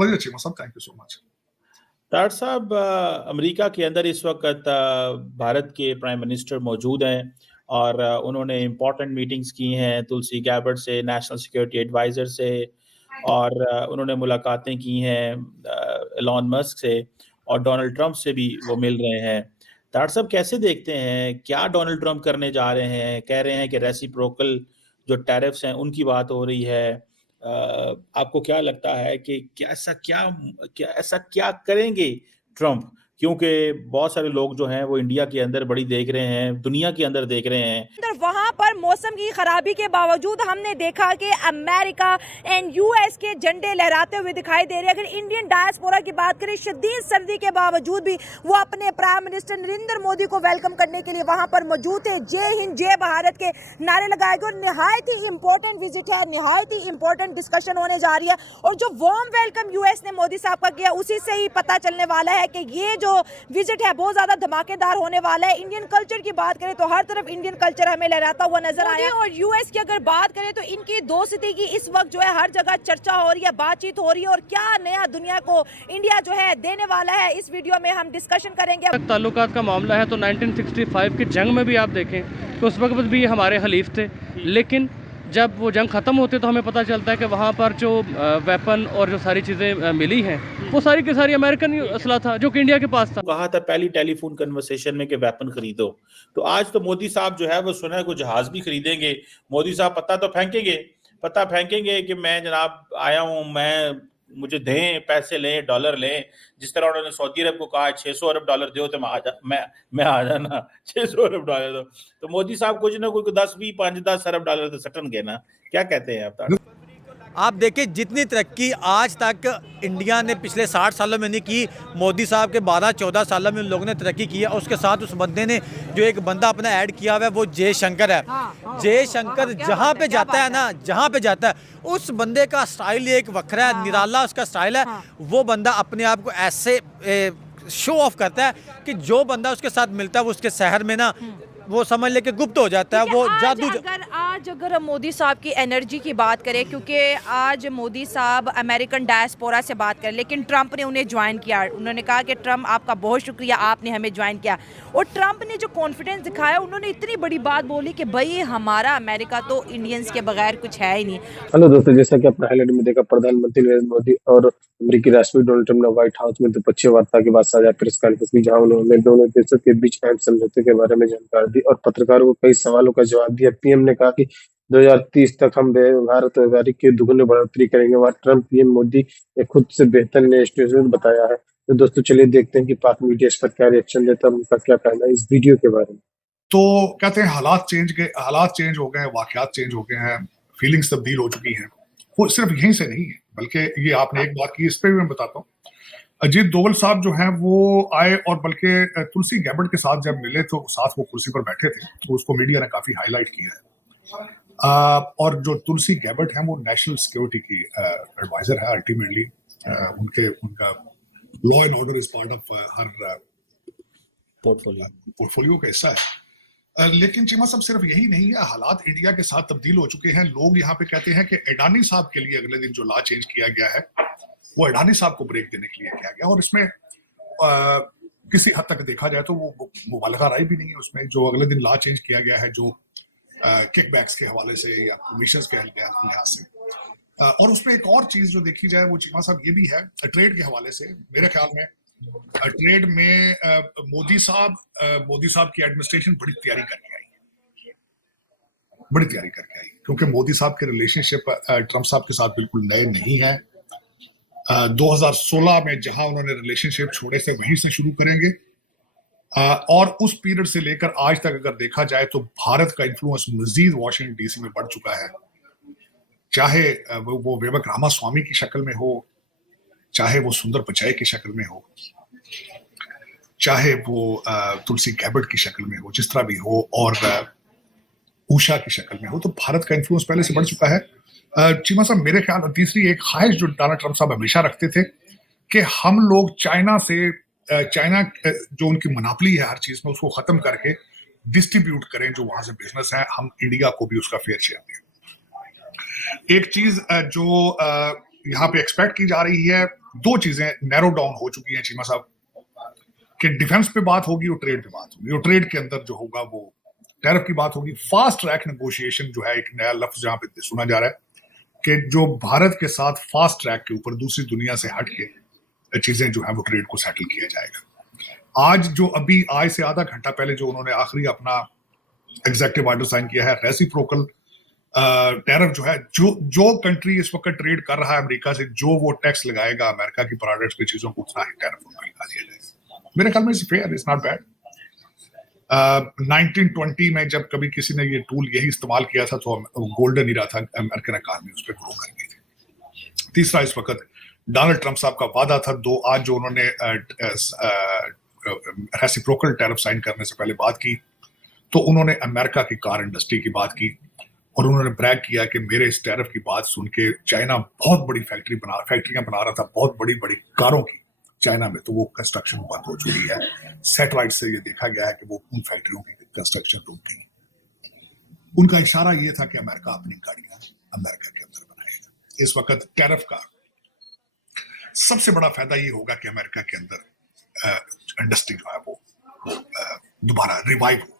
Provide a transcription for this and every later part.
Pleasure Cheema साहब, thank you so much. Doctor साहब, America के अंदर इस वक्त भारत के प्राइम मिनिस्टर मौजूद हैं और उन्होंने इम्पोर्टेंट मीटिंग्स की हैं तुलसी गैबर्ट से, नेशनल सिक्योरिटी एडवाइज़र से, और उन्होंने मुलाकातें की हैं एलॉन मस्क से, और डोनाल्ड ट्रंप से भी वो मिल रहे हैं। डॉक्टर साहब, कैसे देखते हैं, क्या डोनाल्ड ट्रंप करने जा रहे हैं? कह रहे हैं कि रेसिप्रोकल जो टैरिफ्स हैं उनकी बात हो रही है। आपको क्या लगता है कि ऐसा क्या करेंगे ट्रंप? क्योंकि बहुत सारे लोग जो हैं वो इंडिया के अंदर बड़ी देख रहे हैं, दुनिया के अंदर देख रहे हैं। वहां पर मौसम की खराबी के बावजूद हमने देखा कि अमेरिका एंड यूएस के झंडे लहराते हुए दिखाई दे रहे हैं। अगर इंडियन डायस्पोरा की बात करें, शदीद सर्दी के बावजूद भी वो अपने प्राइम मिनिस्टर नरेंद्र मोदी को वेलकम करने के लिए वहां पर मौजूद थे। जय हिंद जय भारत के नारे लगाए गए और निहायत ही इंपॉर्टेंट विजिट है, निहायत ही इंपॉर्टेंट डिस्कशन होने जा रही है। और जो वार्म वेलकम यूएस ने मोदी साहब का किया, उसी से ही पता चलने वाला है कि ये जो विजिट है बहुत ज्यादा धमाकेदार होने वाला है। इंडियन कल्चर की बात करें तो हर तरफ इंडियन कल्चर हमें लहराता हुआ नजर आया। और यूएस की अगर बात करें तो इनकी दोस्ती की इस वक्त जो है हर जगह चर्चा हो रही है, बातचीत हो रही है, और क्या नया दुनिया को इंडिया जो है देने वाला है, इस वीडियो में हम डिस्कशन करेंगे। ताल्लुकात का मामला है तो 1965 की जंग में भी आप देखें तो उस वक्त भी हमारे हलीफ थे, लेकिन जब वो जंग ख़त्म होती है तो हमें पता चलता है कि वहाँ पर जो वेपन और जो सारी चीज़ें मिली हैं वो सारी की सारी अमेरिकन असला था जो कि इंडिया के पास था। कहा था पहली टेलीफोन कन्वर्सेशन में कि वेपन खरीदो, तो आज तो मोदी साहब जो है वो सुना है को जहाज भी खरीदेंगे। मोदी साहब पता फेंकेंगे कि मैं जनाब आया हूँ, मुझे दें, पैसे लें, डॉलर लें। जिस तरह उन्होंने सऊदी अरब को कहा 600 अरब डॉलर दो तो मैं आ जाना, 600 अरब डॉलर दो। तो मोदी साहब कुछ ना कुछ 10 अरब डॉलर तो सटन ना। क्या कहते हैं आप देखिए जितनी तरक्की आज तक इंडिया ने पिछले 60 सालों में नहीं की, मोदी साहब के 12-14 सालों में उन लोगों ने तरक्की की है। और उसके साथ उस बंदे ने जो एक बंदा अपना ऐड किया हुआ है वो जयशंकर है। जयशंकर जहाँ पे जाता है ना, जहाँ पे जाता है उस बंदे का स्टाइल एक वखरा है, निराला उसका स्टाइल है। वो बंदा अपने आप को ऐसे शो ऑफ करता है कि जो बंदा उसके साथ मिलता है वो उसके शहर में ना वो समझ ले कि गुप्त हो जाता है, वो जादू। अगर मोदी साहब की एनर्जी की बात करें, क्योंकि आज मोदी साहब अमेरिकन डायस्पोरा से बात करें, लेकिन ट्रंप ने उन्हें ज्वाइन किया। उन्होंने कहा कि ट्रंप आपका बहुत शुक्रिया, आपने हमें ज्वाइन किया। और ट्रंप ने जो कॉन्फिडेंस दिखाया, उन्होंने इतनी बड़ी बात बोली कि भाई हमारा अमेरिका तो इंडियंस के बगैर कुछ है ही नहीं। हेलो दोस्तों, जैसा कि आपने हाईलाइट में देखा, प्रधानमंत्री नरेंद्र मोदी और अमेरिकी राष्ट्रपति डोनाल्ड ट्रंप ने व्हाइट हाउस में द्विपक्षीय वार्ता के बाद साझा प्रेस कॉन्फ्रेंस की, जहां उन्होंने दोनों देशों के बीच अहम समझौते के बारे में जानकारी दी और पत्रकारों को कई सवालों का जवाब दिया। पीएम ने कहा कि 2030 तक हम भारत और व्यापार की दुगनी बढ़ोतरी करेंगे। वहाँ ट्रंप पीएम मोदी ने खुद से बेहतर इन्वेस्टमेंट बताया है। तो दोस्तों चलिए देखते हैं कि पाक मीडिया इस पर क्या रिएक्शन देता है, उनका क्या कहना है इस वीडियो के बारे में। तो कहते हैं हालात चेंज हो गए हैं, वाकयात चेंज हो गए हैं, फीलिंग्स तब्दील हो चुकी हैं। वो सिर्फ यहीं से नहीं है, बल्कि ये आपने एक बात की, इस पे भी मैं बताता हूँ। अजीत दोवल साहब जो हैं वो आए और बल्कि तुलसी गैबर्ट के साथ जब मिले तो साथ वो कुर्सी पर बैठे थे, तो उसको मीडिया ने काफी हाईलाइट किया है। और जो तुलसी गैबर्ट हैं वो नेशनल सिक्योरिटी की एडवाइजर है अल्टीमेटली। उनका law and order is part of her portfolio का हिस्सा है। लेकिन चीमा साहब सिर्फ यही नहीं है, हालात इंडिया के साथ तब्दील हो चुके हैं। लोग यहाँ पे कहते हैं कि अडानी साहब के लिए अगले दिन जो लॉ चेंज किया गया है वो अडानी साहब को ब्रेक देने के लिए किया गया, और इसमें किसी हद तक देखा जाए तो वो मुबालगा राय भी नहीं है उसमें। जो अगले दिन लॉ चेंज किया गया है, जो किकबैक्स के हवाले से या कमीशंस के लिहाज से, और उसमें एक और चीज जो देखी जाए वो चीमा साहब ये भी है, ट्रेड के हवाले से। मेरे ख्याल में ट्रेड में मोदी साहब की एडमिनिस्ट्रेशन बड़ी तैयारी करके आई, क्योंकि मोदी साहब के रिलेशनशिप ट्रंप साहब के साथ बिल्कुल नए नहीं है। 2016 में जहां उन्होंने रिलेशनशिप छोड़े से वहीं से शुरू करेंगे, और उस पीरियड से लेकर आज तक अगर देखा जाए तो भारत का इन्फ्लुएंस मजीद वॉशिंगटन डीसी में बढ़ चुका है। चाहे वो विवेक रामास्वामी की शक्ल में हो, चाहे वो सुंदर पिचाई की शक्ल में हो, चाहे वो तुलसी गैबर्ट की शक्ल में हो, जिस तरह भी हो, और उषा की शक्ल में हो, तो भारत का इन्फ्लुएंस पहले से बढ़ चुका है। चीमा साहब मेरे ख्याल में तीसरी एक ख्वाहिश जो डोनाल्ड ट्रंप साहब हमेशा रखते थे कि हम लोग चाइना जो उनकी मोनोपोली है हर चीज में, उसको खत्म करके डिस्ट्रीब्यूट करें जो वहां से बिजनेस है, हम इंडिया को भी उसका फेयर शेयर दें। एक चीज जो यहाँ पे एक्सपेक्ट की जा रही है दो चीजें नैरो डाउन हो चुकी हैं चीमा साहब, कि डिफेंस पे बात होगी और ट्रेड पे बात होगी, और ट्रेड के अंदर जो होगा वो टैरिफ की बात होगी। फास्ट ट्रैक नेगोशिएशन जो है एक नया लफ्ज जहां पे सुना जा रहा है कि जो भारत के साथ फास्ट ट्रैक के ऊपर दूसरी दुनिया से हट के चीजें जो है वो ट्रेड को सेटल किया जाएगा। आज जो अभी आज से आधा घंटा पहले जो उन्होंने आखिरी अपना एग्जीक्यूटिव ऑर्डर साइन किया है, रेसिप्रोकल टैरिफ जो है, जो कंट्री इस वक्त ट्रेड कर रहा है अमेरिका से, जो वो टैक्स लगाएगा अमेरिका की प्रोडक्ट्स पे चीजों को, उतना ही टैरिफ उनको लगा दिया जाएगा। मेरे ख्याल में it's fair, it's not bad. 1920 में जब कभी किसी ने ये टूल यही इस्तेमाल किया था तो गोल्डन ईरा था, अमेरिकन इकॉनमी उस पर ग्रो कर गई थी। तीसरा, इस वक्त डोनाल्ड ट्रंप साहब का वादा था आज जो उन्होंने रेसिप्रोकल टैरिफ साइन करने से पहले बात की, तो उन्होंने अमेरिका की कार इंडस्ट्री की बात की और उन्होंने ब्रैग किया कि मेरे इस टैरिफ की बात सुन के चाइना बहुत बड़ी फैक्ट्रियां बना रहा था, बहुत बड़ी बड़ी कारों की चाइना में, तो वो कंस्ट्रक्शन बंद हो चुकी है। सैटेलाइट से ये देखा गया है कि वो उन फैक्ट्रियों की कंस्ट्रक्शन रुक गई। उनका इशारा ये था कि अमेरिका अपनी गाड़ियां अमेरिका के अंदर बनाएगा। इस वक्त टैरिफ का सबसे बड़ा फायदा ये होगा कि अमेरिका के अंदर इंडस्ट्री जो है वो दोबारा रिवाइव हो।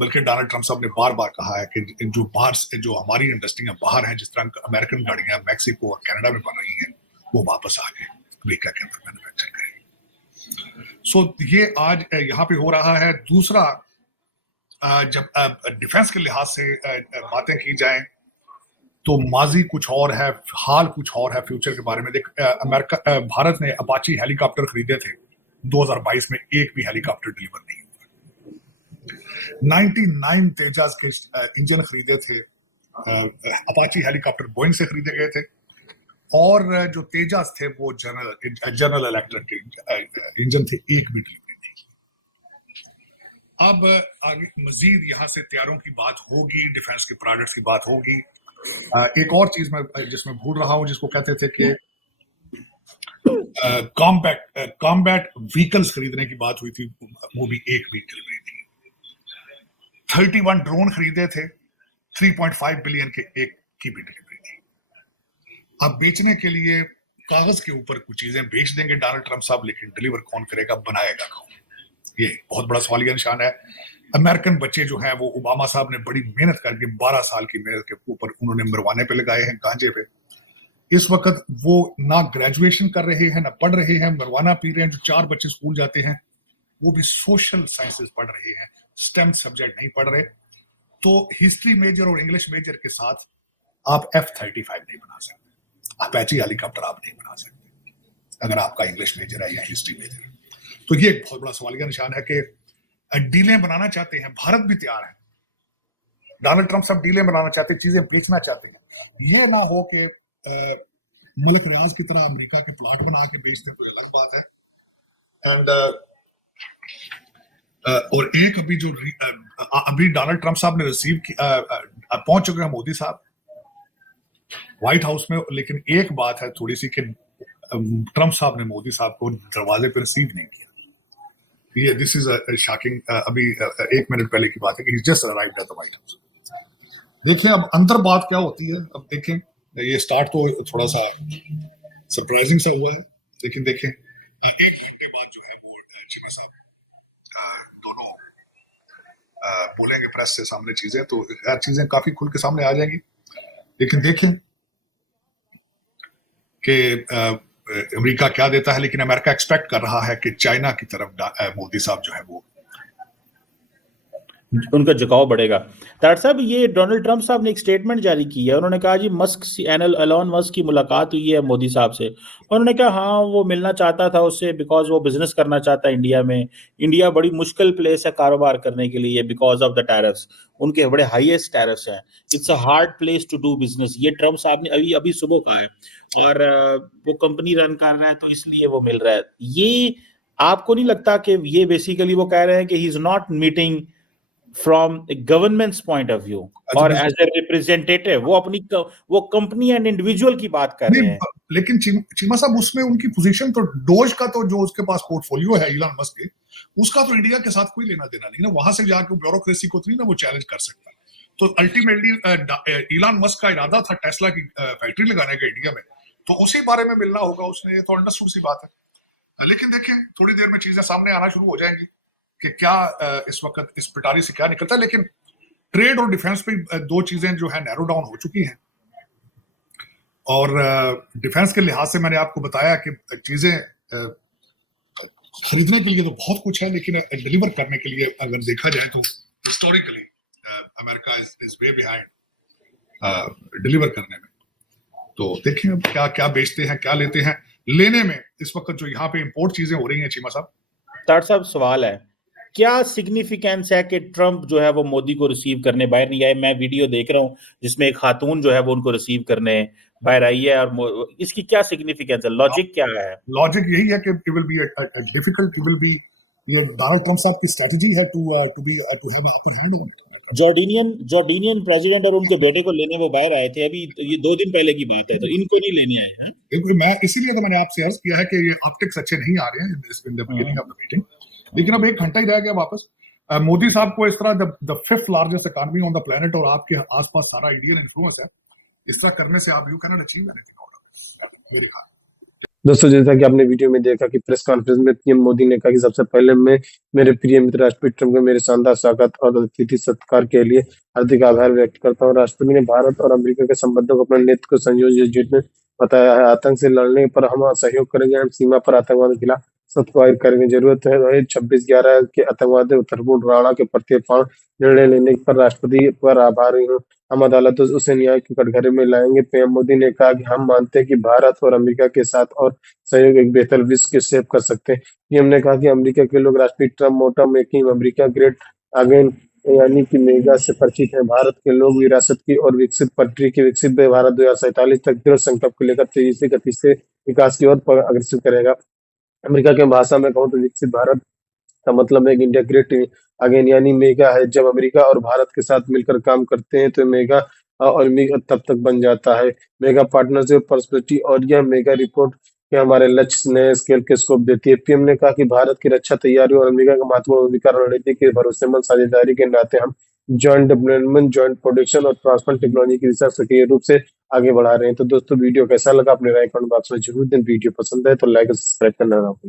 बल्कि डोनाल्ड ट्रंप साहब ने बार बार कहा है कि जो बाहर से जो हमारी इंडस्ट्रियां बाहर हैं, जिस तरह अमेरिकन गाड़ियां मैक्सिको और कनाडा में बन रही हैं, वो वापस आ गए अमेरिका के अंदर मैन्युफैक्चर करें। सो ये आज यहाँ पे हो रहा है। दूसरा, जब डिफेंस के लिहाज से बातें की जाएं तो माजी कुछ और है, हाल कुछ और है फ्यूचर के बारे में। भारत ने अपाची हेलीकॉप्टर खरीदे थे 2022 में, एक भी हेलीकॉप्टर डिलीवर नहीं हुआ। 99 तेजास के इंजन खरीदे थे, अपाची हेलीकॉप्टर बोइंग से खरीदे गए थे, और जो तेजास थे वो जनरल इलेक्ट्रिक के इंजन थे, एक भी डिलीवरी नहीं। अब आगे मजीद यहाँ से तैयारों की बात होगी, डिफेंस के प्रोडक्ट्स की बात होगी। एक और चीज मैं जिसमें भूल रहा हूँ, जिसको कहते थे कि कॉम्बैट व्हीकल्स खरीदने की बात हुई थी, वो भी एक भी डिलीवरी नहीं। 31 ड्रोन खरीदे थे, 3.5 बिलियन के, एक की भी डिलीवरी नहीं। अब बेचने के लिए कागज के ऊपर कुछ चीजें बेच देंगे डोनाल्ड ट्रंप साहब, लेकिन डिलीवर कौन करेगा, बनाएगा कौन? ये बहुत बड़ा सवालिया निशान है। अमेरिकन बच्चे जो हैं वो ओबामा साहब ने बड़ी मेहनत करके 12 साल की मेहनत के ऊपर उन्होंने मरवाने पे लगाए हैं, गांजे पे। इस वक्त वो ना ग्रेजुएशन कर रहे हैं, ना पढ़ रहे हैं, मरवाना पी रहे हैं। जो 4 बच्चे स्कूल जाते हैं वो भी सोशल साइंसेस पढ़ रहे हैं, स्टेम सब्जेक्ट नहीं पढ़ रहे। तो हिस्ट्री मेजर और इंग्लिश मेजर के साथ आप F-35 नहीं बना सकते, अपाची हेलीकॉप्टर आप नहीं बना सकते अगर आपका इंग्लिश मेजर है या हिस्ट्री मेजर है। तो ये एक बहुत बड़ा सवालिया निशान है कि डीलें बनाना चाहते हैं, भारत भी तैयार है, डोनाल्ड ट्रंप साहब डीलें बनाना चाहते हैं, चीजें बेचना चाहते हैं। ये ना हो कि मलिक रियाज की तरह अमेरिका के प्लॉट बना के बेचते हैं, तो अलग बात है। एंड और एक अभी जो अभी डोनाल्ड ट्रंप साहब ने रिसीव पहुंच चुके हैं मोदी साहब व्हाइट हाउस में, लेकिन एक बात है थोड़ी सी कि ट्रंप साहब ने मोदी साहब को दरवाजे पर रिसीव नहीं किया। ये दिस इज शॉकिंग। अभी 1 मिनट पहले की बात है कि he just arrived at the White House. देखिए अब अंदर बात क्या होती है, अब देखें। ये स्टार्ट तो थोड़ा सा सरप्राइजिंग सा हुआ है, लेकिन देखें 1 घंटे बाद जो है वो चीमा साहब दोनों बोलेंगे प्रेस से सामने चीजें, तो हर चीजें काफी खुल के सामने आ जाएंगी। लेकिन देखें कि अमेरिका क्या देता है, लेकिन अमेरिका एक्सपेक्ट कर रहा है कि चाइना की तरफ मोदी साहब जो है वो उनका झुकाव बढ़ेगा। डॉक्टर साहब, ये डोनाल्ड ट्रंप साहब ने एक स्टेटमेंट जारी की है, उन्होंने कहा जी एलोन मस्क की मुलाकात हुई है मोदी साहब से। उन्होंने कहा हाँ वो मिलना चाहता था उससे बिकॉज वो बिजनेस करना चाहता है इंडिया में। इंडिया बड़ी मुश्किल प्लेस है कारोबार करने के लिए बिकॉज ऑफ द टैरिफ्स, उनके बड़े हाईएस्ट टैरिफ्स हैं। It's a hard place to do business. ये ट्रंप साहब ने अभी सुबह कहा है, और वो कंपनी रन कर रहा है तो इसलिए वो मिल रहा है। ये आपको नहीं लगता कि ये बेसिकली वो कह रहे हैं कि he is not meeting from a government's point of view or as a representative, वो कंपनी एंड इंडिविजुअल की बात कर रहे हैं। लेकिन चीमा साहब उसमें उनकी पोजीशन तो डोज का तो जो उसके पास पोर्टफोलियो है इलॉन मस्क के, उसका तो इंडिया के साथ कोई लेना देना नहीं ना। वहां से जाके ब्यूरोक्रेसी को तो नहीं ना वो चैलेंज कर सकता। तो अल्टीमेटली इलॉन मस्क का इरादा था टेस्ला की फैक्ट्री लगाने का इंडिया में, तो उसी बारे में मिलना होगा उसने, ये तो अंडरस्टूड सी बात है। लेकिन देखिए थोड़ी देर में चीजें सामने आना शुरू हो जाएंगी कि क्या इस वक्त इस पिटारी से क्या निकलता है। लेकिन ट्रेड और डिफेंस पे दो चीजें जो है नैरो डाउन हो चुकी हैं, और डिफेंस के लिहाज से मैंने आपको बताया कि चीजें खरीदने के लिए तो बहुत कुछ है, लेकिन डिलीवर करने के लिए अगर देखा जाए तो historically America is way behind deliver करने में। तो देखें अब क्या क्या बेचते हैं, क्या लेते हैं। लेने में इस वक्त जो यहाँ पे इंपोर्ट चीजें हो रही हैं, चीमा साहब, तार साहब सवाल है, क्या सिग्निफिकेंस है कि ट्रंप जो है वो मोदी को रिसीव करने बाहर नहीं आए? मैं वीडियो देख रहा हूँ जिसमें एक खातून जो है वो उनको रिसीव करने बाहर आई है, और इसकी क्या सिग्निफिकेंस है, लॉजिक क्या है? लॉजिक यही है कि it will be difficult, it will be, ये डोनाल्ड ट्रंप साहब की स्ट्रेटजी है to have upper hand on it. Jordanian president और उनके बेटे को लेने वो बाहर आए थे, अभी ये 2 दिन पहले की बात है, तो इनको नहीं लेने आए हैं। मैं इसीलिए तो मैंने आपसे अर्ज किया है कि ये ऑप्टिक्स अच्छे नहीं आ रहे हैं in the beginning of the meeting. लेकिन अब 1 घंटा ही रह गया वापस। मोदी साहब को इस तरह the 5th largest economy on the planet और आपके आसपास सारा इंडियन इन्फ्लुएंस है, इस तरह करने से आप you can not achieve anything मेरे ख्याल। दोस्तों, जैसा कि आपने वीडियो में देखा कि प्रेस कॉन्फ्रेंस में पीएम मोदी ने कहा कि सबसे पहले मैं मेरे प्रिय मित्र राष्ट्रपति ट्रंप को मेरे शानदार स्वागत और अतिथि सत्कार के लिए हार्दिक आभार व्यक्त करता हूं। राष्ट्रपति ने भारत और अमेरिका के संबंधों को अपने नेतृत्व को संयोजित में बताया है। आतंक से लड़ने पर हम सहयोग करेंगे, हम सीमा पर आतंकवाद के खिलाफ सख्त कार्रवाई करेंगे। जरूरत है 26/11 के आतंकवादी उत्तरपूर्ण राणा के प्रत्यर्पण निर्णय लेने पर राष्ट्रपति पर आभारी हूँ। हम अदालतों से उसे न्याय के कटघरे में लाएंगे। पीएम मोदी ने कहा कि हम मानते हैं कि भारत और अमेरिका के साथ और सहयोग एक बेहतर विश्व के शेप कर सकते हैं। पीएम ने कहा कि अमेरिका के लोग राष्ट्रपति ट्रंप मोटा मेकिंग अमेरिका ग्रेट अगेन यानी कि मेगा से परिचित हैं। भारत के लोग विरासत की और विकसित पटरी की विकसित भारत 2047 तक दृढ़ संकल्प को लेकर तेजी से गति से विकास की ओर अग्रसर करेगा। अमेरिका के भाषा में कहूँ तो विकसित भारत का मतलब है इंडिया ग्रेट अगेन यानी मेगा है। जब अमेरिका और भारत के साथ मिलकर काम करते हैं तो मेगा और मेगा तब तक बन जाता है। मेगा पार्टनरशिप पर्सपेक्टिव और यह मेगा रिपोर्ट के हमारे लक्ष्य नए स्केल के स्कोप देती है। पीएम ने कहा कि भारत की रक्षा तैयारी और अमेरिका का महत्वपूर्ण भूमिका रणनीति के भरोसेमंद साझेदारी के नाते हम जॉइंट डेवलपमेंट, जॉइंट प्रोडक्शन और ट्रांसफर टेक्नोलॉजी की दिशा सक्रिय रूप से आगे बढ़ा रहे हैं। तो दोस्तों, वीडियो कैसा लगा अपने राय कमेंट बॉक्स में जरूर दें। वीडियो पसंद है तो लाइक और सब्सक्राइब करना ना भूलें।